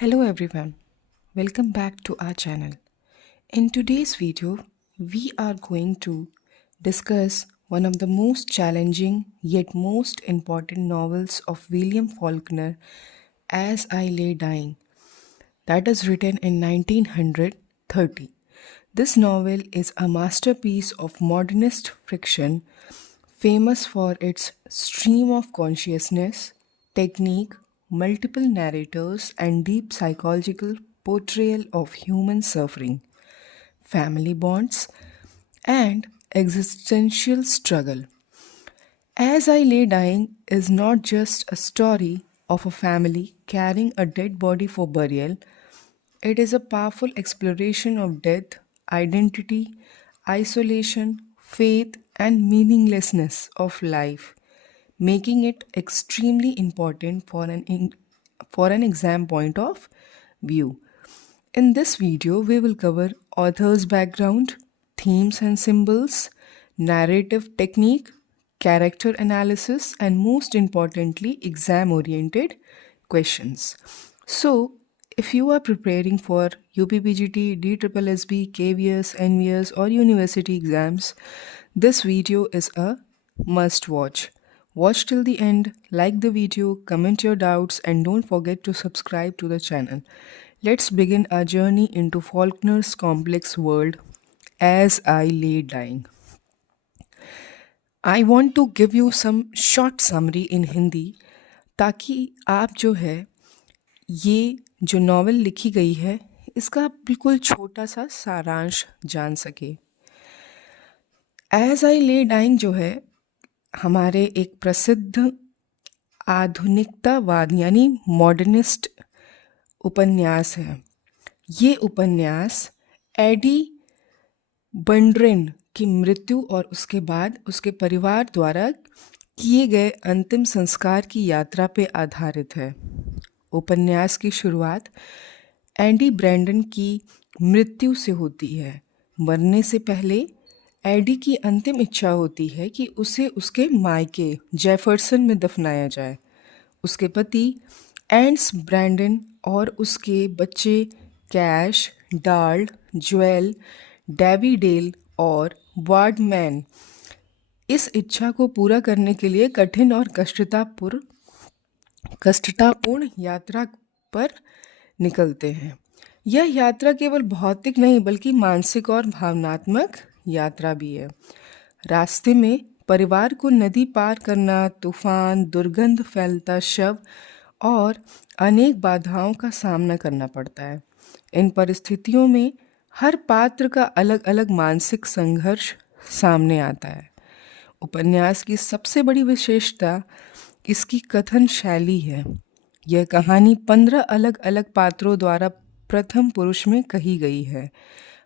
Hello everyone, welcome back to our channel. In today's video, we are going to discuss one of the most challenging yet most important novels of William Faulkner, As I Lay Dying, that is written in 1930. This novel is a masterpiece of modernist fiction, famous for its stream of consciousness, technique, multiple narrators, and deep psychological portrayal of human suffering, family bonds, and existential struggle. As I Lay Dying is not just a story of a family carrying a dead body for burial, it is a powerful exploration of death, identity, isolation, faith, and meaninglessness of life, making it extremely important for an exam point of view. In this video, we will cover author's background, themes and symbols, narrative technique, character analysis, and most importantly, exam oriented questions. So, if you are preparing for UPPGT, DSSB, KVS, NVS, or university exams, this video is a must watch. Watch till the end, like the video, comment your doubts, and don't forget to subscribe to the channel. Let's begin our journey into Faulkner's complex world as I lay dying. I want to give you some short summary in Hindi ताकि आप जो है ये जो novel लिखी गई है इसका बिल्कुल छोटा सा सारांश जान सके। एज आई ले डाइंग जो है हमारे एक प्रसिद्ध आधुनिकतावाद यानी मॉडर्निस्ट उपन्यास है। ये उपन्यास एडी बंड्रेन की मृत्यु और उसके बाद उसके परिवार द्वारा किए गए अंतिम संस्कार की यात्रा पर आधारित है। उपन्यास की शुरुआत एडी ब्रैंडन की मृत्यु से होती है। मरने से पहले एडी की अंतिम इच्छा होती है कि उसे उसके मायके जेफरसन में दफनाया जाए। उसके पति एंड्स ब्रैंडन और उसके बच्चे कैश, डार्ल, जोएल, डेविडेल और वार्डमैन इस इच्छा को पूरा करने के लिए कठिन और कष्टतापूर्ण यात्रा पर निकलते हैं। यह यात्रा केवल भौतिक नहीं बल्कि मानसिक और भावनात्मक यात्रा भी है। रास्ते में परिवार को नदी पार करना, तूफान, दुर्गंध फैलता शव और अनेक बाधाओं का सामना करना पड़ता है। इन परिस्थितियों में हर पात्र का अलग अलग मानसिक संघर्ष सामने आता है। उपन्यास की सबसे बड़ी विशेषता इसकी कथन शैली है। यह कहानी 15 अलग अलग पात्रों द्वारा प्रथम पुरुष में कही गई है।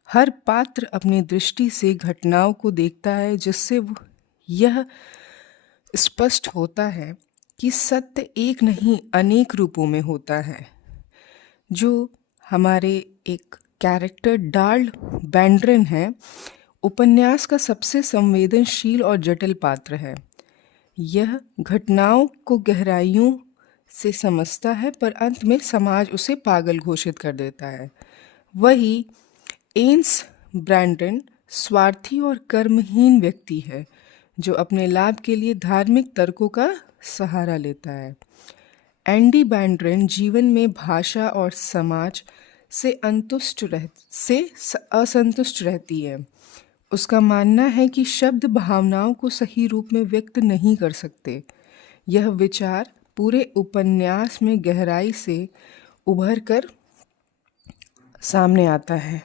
हर पात्र अपनी दृष्टि से घटनाओं को देखता है, जिससे यह स्पष्ट होता है कि सत्य एक नहीं अनेक रूपों में होता है। जो हमारे एक कैरेक्टर डार्ल बैंड्रेन है, उपन्यास का सबसे संवेदनशील और जटिल पात्र है। यह घटनाओं को गहराइयों से समझता है, पर अंत में समाज उसे पागल घोषित कर देता है। वही एन्स ब्रैंडन स्वार्थी और कर्महीन व्यक्ति है जो अपने लाभ के लिए धार्मिक तर्कों का सहारा लेता है। एंडी बैंड्रेन जीवन में भाषा और समाज से असंतुष्ट रहती है। उसका मानना है कि शब्द भावनाओं को सही रूप में व्यक्त नहीं कर सकते। यह विचार पूरे उपन्यास में गहराई से उभर कर सामने आता है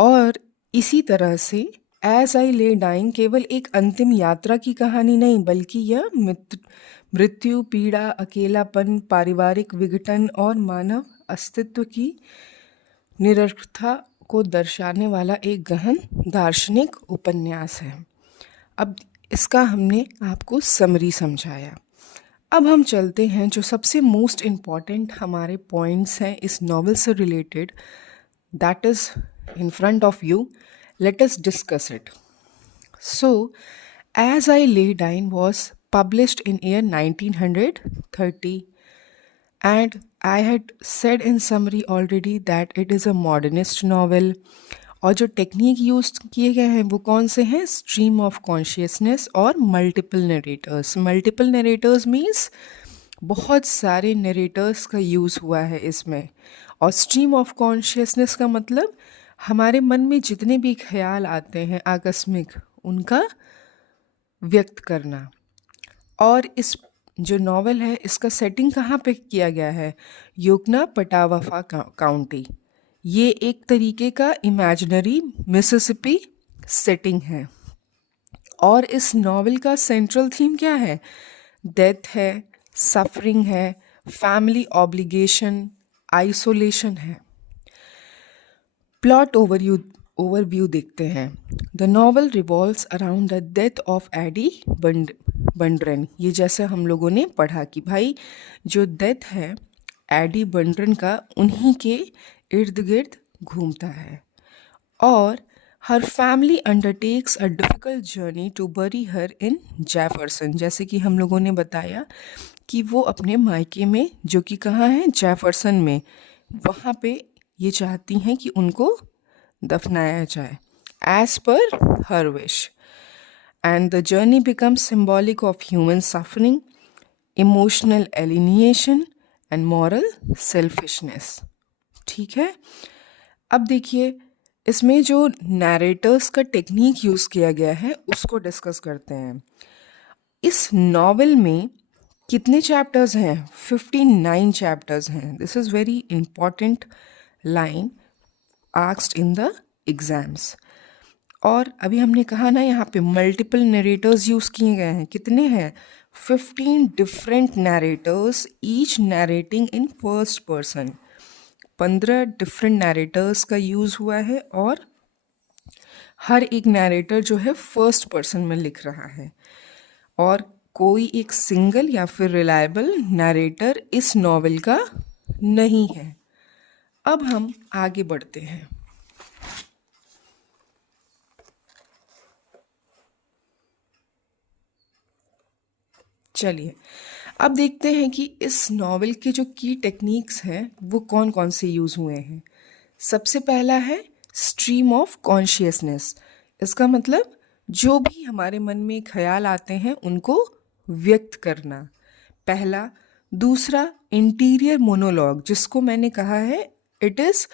और इसी तरह से एज आई ले डाइंग केवल एक अंतिम यात्रा की कहानी नहीं बल्कि यह मृत्यु, पीड़ा, अकेलापन, पारिवारिक विघटन और मानव अस्तित्व की निरर्थकता को दर्शाने वाला एक गहन दार्शनिक उपन्यास है। अब इसका हमने आपको समरी समझाया। अब हम चलते हैं जो सबसे मोस्ट इम्पॉर्टेंट हमारे पॉइंट्स हैं इस नॉवल से related, that is in front of you. Let us discuss it. So, As I Lay Dying was published in year 1930 and I had said in summary already that it is a modernist novel. और जो technique use किए गए हैं वो कौन से हैं? Stream of consciousness और multiple narrator's. Multiple narrator's means बहुत सारे नरेटर्स का यूज़ हुआ है इसमें. और स्ट्रीम ऑफ कॉन्शियसनेस का मतलब हमारे मन में जितने भी ख्याल आते हैं आकस्मिक, उनका व्यक्त करना. और इस जो नॉवल है इसका सेटिंग कहाँ पे किया गया है? योकना पटावाफा काउंटी. ये एक तरीके का इमेजिनरी मिसिसिपी सेटिंग है. और इस नॉवल का सेंट्रल थीम क्या है? डेथ है, सफरिंग है, फैमिली ऑब्लिगेशन, आइसोलेशन है. प्लॉट ओवरव्यू देखते हैं. The novel revolves around the death of Addie Bundren. ये जैसे हम लोगों ने पढ़ा कि भाई जो डेथ है एडी बंड्रेन का, उन्हीं के इर्द गिर्द घूमता है. और हर family undertakes a difficult journey to bury her in Jefferson. जैसे कि हम लोगों ने बताया कि वो अपने मायके में, जो कि कहाँ है? जेफरसन में, वहाँ पे ये चाहती हैं कि उनको दफनाया जाए as per her wish. And the journey becomes symbolic of human suffering, emotional alienation and moral selfishness. ठीक है. अब देखिए इसमें जो नैरेटर्स का टेक्निक यूज़ किया गया है उसको डिस्कस करते हैं. इस नॉवल में कितने चैप्टर्स हैं? 59 चैप्टर्स हैं. This is very important line asked in the exams. और अभी हमने कहा ना यहाँ पे मल्टीपल नरेटर्स यूज़ किए गए हैं. कितने हैं? 15 different narrator's, each narrating in first person. 15 different narrator's का यूज़ हुआ है और हर एक नरेटर जो है फर्स्ट पर्सन में लिख रहा है. और कोई एक सिंगल या फिर रिलायबल नरेटर इस नॉवेल का नहीं है. अब हम आगे बढ़ते हैं. चलिए अब देखते हैं कि इस नॉवेल के जो की टेक्निक्स हैं वो कौन कौन से यूज़ हुए हैं. सबसे पहला है स्ट्रीम ऑफ कॉन्शियसनेस. इसका मतलब जो भी हमारे मन में ख्याल आते हैं उनको व्यक्त करना, पहला. दूसरा इंटीरियर मोनोलॉग, जिसको मैंने कहा है इट इज़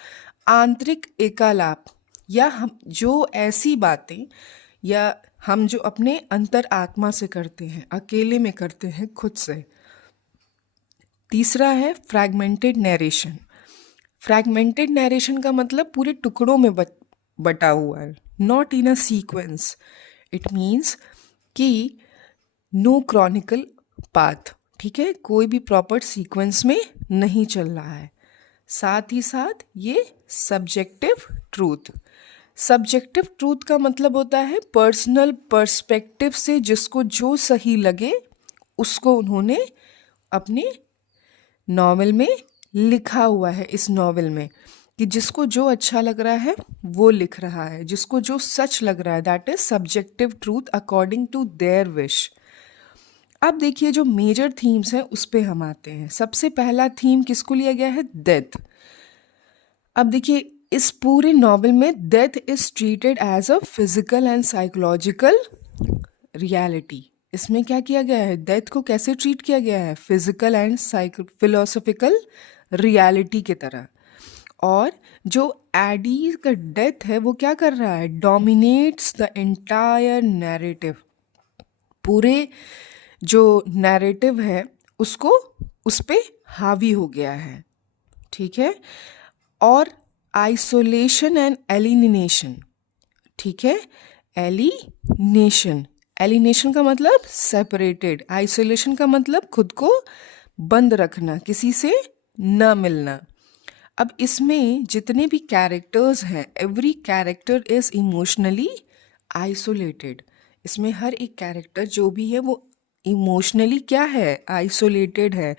आंतरिक एकालाप, या हम जो ऐसी बातें या हम जो अपने अंतर आत्मा से करते हैं, अकेले में करते हैं खुद से. तीसरा है फ्रैगमेंटेड नरेशन. फ्रैगमेंटेड नरेशन का मतलब पूरे टुकड़ों में बटा हुआ है, not in a sequence. It means कि नो क्रॉनिकल पाथ. ठीक है, कोई भी प्रॉपर सीक्वेंस में नहीं चल रहा है. साथ ही साथ ये सब्जेक्टिव ट्रूथ. सब्जेक्टिव ट्रूथ का मतलब होता है पर्सनल पर्सपेक्टिव से जिसको जो सही लगे उसको उन्होंने अपने नॉवेल में लिखा हुआ है. इस नॉवेल में कि जिसको जो अच्छा लग रहा है वो लिख रहा है, जिसको जो सच लग रहा है, that is subjective truth according to their wish. अब देखिए जो मेजर थीम्स हैं उस पे हम आते हैं. सबसे पहला थीम किसको लिया गया है? डेथ. अब देखिए इस पूरे नॉवेल में death is treated as a physical and psychological reality. इसमें क्या किया गया है? डेथ को कैसे ट्रीट किया गया है? फिजिकल एंड फिलोसफिकल रियलिटी की तरह. और जो एडी का डेथ है वो क्या कर रहा है? Dominates the entire narrative. पूरे जो नैरेटिव है उसको उस पे हावी हो गया है. ठीक है. और आइसोलेशन एंड एलिनेशन. ठीक है, एलिनेशन. एलिनेशन का मतलब सेपरेटेड, आइसोलेशन का मतलब खुद को बंद रखना, किसी से न मिलना. अब इसमें जितने भी कैरेक्टर्स हैं, every character is emotionally isolated. इसमें हर एक कैरेक्टर जो भी है वो इमोशनली क्या है? आइसोलेटेड है.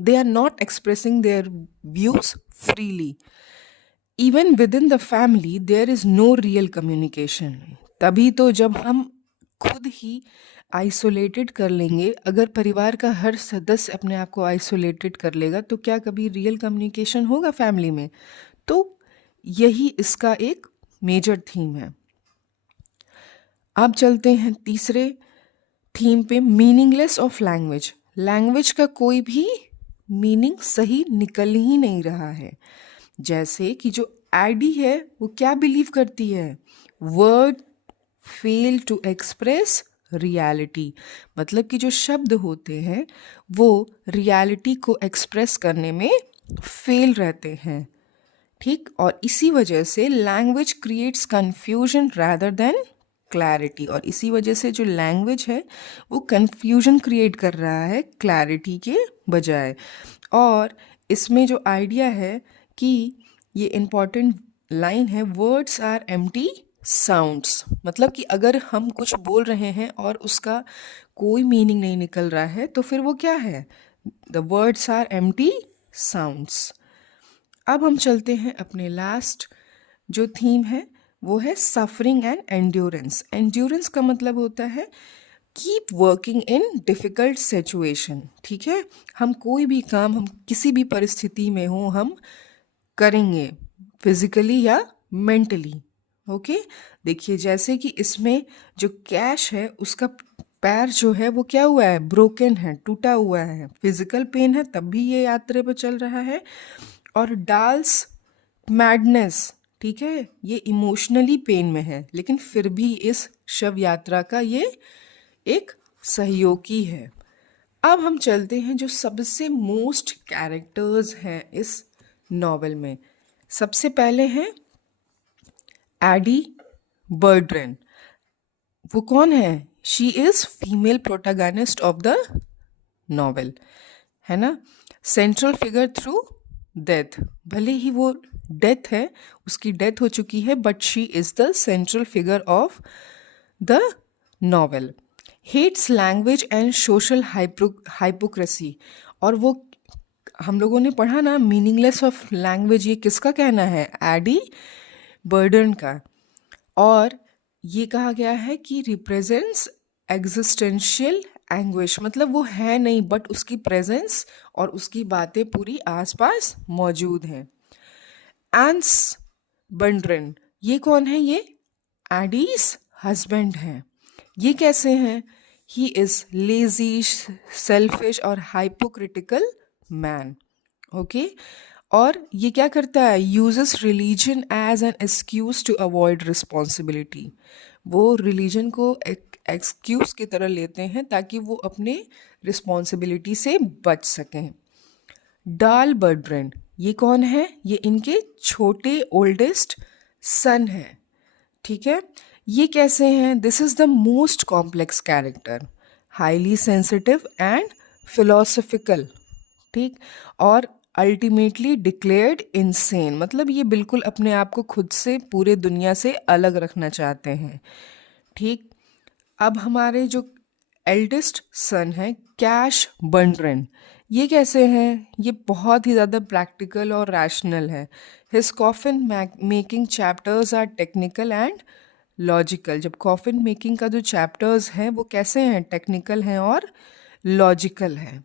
They are not expressing their views freely. Even within the family there is no real communication. तभी तो जब हम खुद ही आइसोलेटेड कर लेंगे, अगर परिवार का हर सदस्य अपने आप को आइसोलेटेड कर लेगा तो क्या कभी रियल कम्युनिकेशन होगा फैमिली में? तो यही इसका एक मेजर थीम है। अब चलते हैं तीसरे थीम पे, मीनिंगलेस ऑफ लैंग्वेज। लैंग्वेज का कोई भी मीनिंग सही निकल ही नहीं रहा है। जैसे कि जो एडी है वो क्या बिलीव करती है? Word fail to express reality, मतलब कि जो शब्द होते हैं वो रियलिटी को एक्सप्रेस करने में फेल रहते हैं। ठीक, और इसी वजह से language creates confusion rather than clarity, और इसी वजह से जो लैंग्वेज है वो कंफ्यूजन क्रिएट कर रहा है क्लैरिटी के बजाय। और इसमें जो आइडिया है कि ये इम्पॉर्टेंट लाइन है, वर्ड्स आर एम्प्टी साउंड्स, मतलब कि अगर हम कुछ बोल रहे हैं और उसका कोई मीनिंग नहीं निकल रहा है तो फिर वो क्या है? The words are empty sounds. अब हम चलते हैं अपने लास्ट जो थीम है, वो है सफरिंग एंड एंड्योरेंस। एंड्योरेंस का मतलब होता है keep working in difficult situation. ठीक है, हम कोई भी काम, हम किसी भी परिस्थिति में हो, हम करेंगे, फिजिकली या मेंटली। ओके, देखिए जैसे कि इसमें जो कैश है उसका पैर जो है वो क्या हुआ है? ब्रोकन है, टूटा हुआ है, फिजिकल पेन है तब भी ये यात्रा पर चल रहा है। और डाल्स मैडनेस, ठीक है, ये इमोशनली पेन में है लेकिन फिर भी इस शव यात्रा का ये एक सहयोगी है। अब हम चलते हैं जो सबसे मोस्ट कैरेक्टर्स हैं इस नॉवेल में। सबसे पहले हैं एडी बर्ड्रेन। वो कौन है? She is female protagonist of the novel, है ना, सेंट्रल फिगर थ्रू डेथ। भले ही वो डेथ है, उसकी डेथ हो चुकी है, but she is the central figure of the novel. Hates language and social hypocrisy, और वो हम लोगों ने पढ़ा ना मीनिंगलेस ऑफ लैंग्वेज, ये किसका कहना है? एडी बर्डन का। और ये कहा गया है कि रिप्रेजेंट्स एग्जिस्टेंशियल एंग्विश, मतलब वो है नहीं बट उसकी प्रेजेंस और उसकी बातें पूरी आसपास मौजूद हैं। एंस बंड्रेन, ये कौन है? ये एडीज हस्बैंड हैं। ये कैसे हैं? ही इज लेजी, सेल्फिश और हाइपोक्रिटिकल मैन। ओके, और ये क्या करता है? Uses religion as an excuse to avoid responsibility. वो रिलीजन को एक एक्सक्यूज की तरह लेते हैं ताकि वो अपने रिस्पॉन्सिबिलिटी से बच सकें। डाल बर्ड्रेन, ये कौन है? ये इनके छोटे ओल्डेस्ट सन है। ठीक है, ये कैसे हैं? This is the most complex character, highly sensitive and philosophical. ठीक, और अल्टीमेटली डिक्लेयर्ड इनसेन, मतलब ये बिल्कुल अपने आप को खुद से, पूरे दुनिया से अलग रखना चाहते हैं। ठीक, अब हमारे जो एल्डेस्ट सन है कैश बंड्रेन, ये कैसे हैं? ये बहुत ही ज़्यादा प्रैक्टिकल और रैशनल है। His coffin making chapters are technical and logical. जब कॉफिन मेकिंग का जो चैप्टर्स हैं वो कैसे हैं? टेक्निकल हैं और लॉजिकल हैं।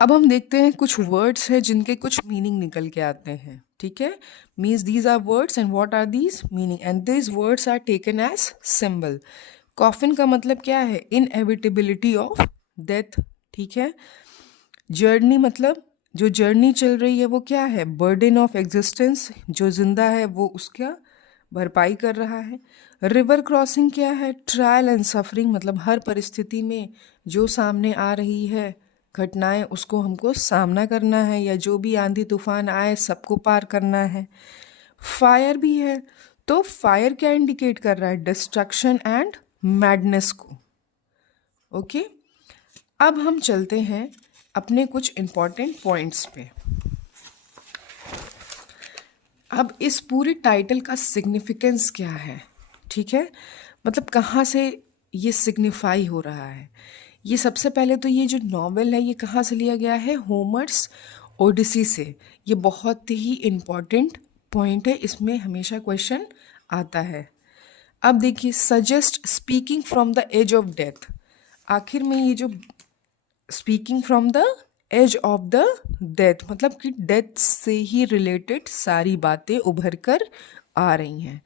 अब हम देखते हैं कुछ वर्ड्स हैं जिनके कुछ मीनिंग निकल के आते हैं। ठीक है, means these are words and what are these meaning, and these words are taken as symbol. Coffin का मतलब क्या है? Inevitability of death. ठीक है, जर्नी, मतलब जो जर्नी चल रही है वो क्या है? बर्डन ऑफ एग्जिस्टेंस, जो जिंदा है वो उसका भरपाई कर रहा है। रिवर क्रॉसिंग क्या है? ट्रायल एंड सफरिंग, मतलब हर परिस्थिति में जो सामने आ रही है घटनाएं उसको हमको सामना करना है, या जो भी आंधी तूफान आए सबको पार करना है। फायर भी है, तो फायर क्या इंडिकेट कर रहा है? डिस्ट्रक्शन एंड मैडनेस को। ओके, अब हम चलते हैं अपने कुछ इंपॉर्टेंट पॉइंट्स पे। अब इस पूरे टाइटल का सिग्निफिकेंस क्या है? ठीक है, मतलब कहाँ से ये सिग्निफाई हो रहा है? ये सबसे पहले तो ये जो नॉवेल है ये कहाँ से लिया गया है? होमर्स ओडिसी से। ये बहुत ही इम्पॉर्टेंट पॉइंट है, इसमें हमेशा क्वेश्चन आता है। अब देखिए, suggest speaking from the edge of death. आखिर में ये जो speaking from the edge of the death, मतलब कि डेथ से ही रिलेटेड सारी बातें उभर कर आ रही हैं।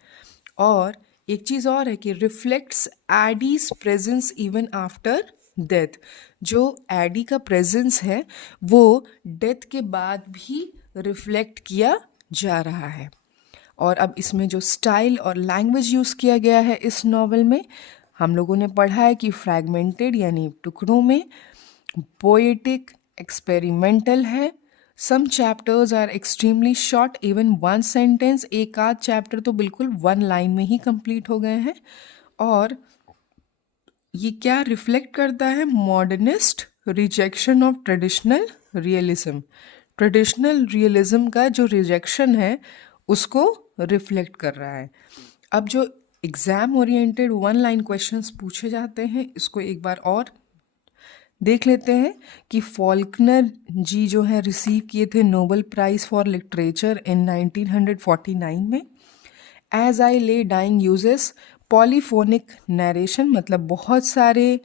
और एक चीज़ और है कि reflects Addie's presence even after death. जो एडी का प्रेजेंस है वो डेथ के बाद भी रिफ्लेक्ट किया जा रहा है। और अब इसमें जो स्टाइल और लैंग्वेज यूज़ किया गया है इस नॉवल में, हम लोगों ने पढ़ा है कि फ्रैगमेंटेड यानी टुकड़ों में, पोएटिक, एक्सपेरिमेंटल है। Some chapters are extremely short, even one sentence, एक आध चैप्टर तो बिल्कुल वन लाइन में ही कंप्लीट हो गए हैं। और ये क्या रिफ्लेक्ट करता है? Modernist rejection of traditional realism. Traditional realism का जो रिजेक्शन है उसको रिफ्लेक्ट कर रहा है। अब जो exam oriented one line questions पूछे जाते हैं, इसको एक बार और देख लेते हैं कि फॉल्कनर जी जो है रिसीव किए थे Nobel prize for literature in 1949 में। एज आई ले डाइंग यूजेस पॉलीफोनिक नरेशन, मतलब बहुत सारे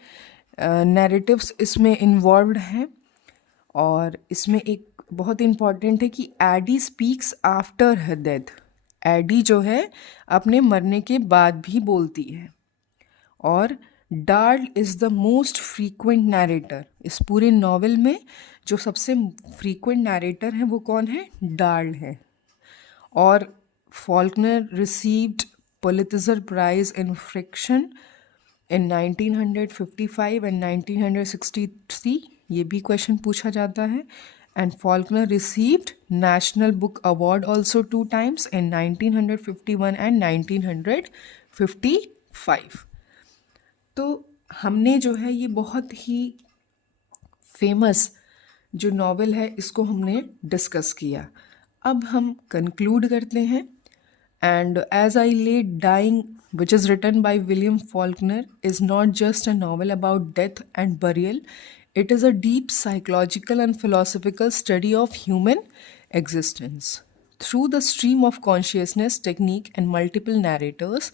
नैरेटिव्स इसमें इन्वॉल्व्ड हैं। और इसमें एक बहुत इम्पॉर्टेंट है कि Addie speaks after her death. Addie जो है अपने मरने के बाद भी बोलती है। और Darl is the most frequent narrator. इस पूरे नॉवल में जो सबसे फ्रीक्वेंट नैरेटर है वो कौन है? डार्ल है। और Faulkner received Pulitzer price in fiction in 1955 and 1963। ये भी क्वेश्चन पूछा जाता है। And Faulkner received national book award also 2 times in 1951 and 1955। तो हमने जो है ये बहुत ही फेमस जो नॉवेल है इसको हमने डिस्कस किया। अब हम कंक्लूड करते हैं। एंड एज आई ले dying, which is written by William Faulkner, is not just a novel about death and burial. It is a deep psychological and philosophical study of human existence. Through the stream of consciousness technique and multiple narrators,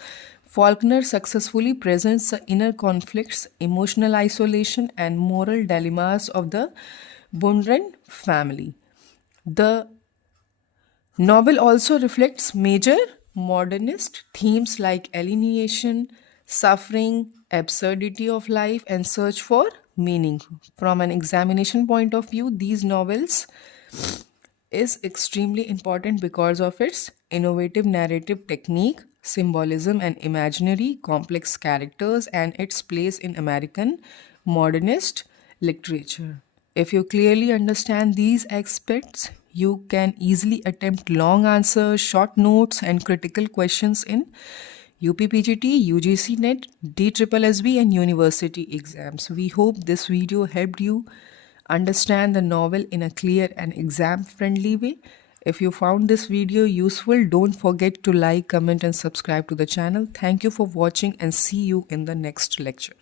Faulkner successfully presents the inner conflicts, emotional isolation, and moral dilemmas of the Bundren family. The novel also reflects major modernist themes like alienation, suffering, absurdity of life, and search for meaning. From an examination point of view, these novels is extremely important because of its innovative narrative technique, symbolism and imaginary complex characters, and its place in American modernist literature. If you clearly understand these aspects, you can easily attempt long answers, short notes, and critical questions in UPPGT, UGC NET, DSSB, and university exams. We hope this video helped you understand the novel in a clear and exam-friendly way. If you found this video useful, don't forget to like, comment, and subscribe to the channel. Thank you for watching and see you in the next lecture.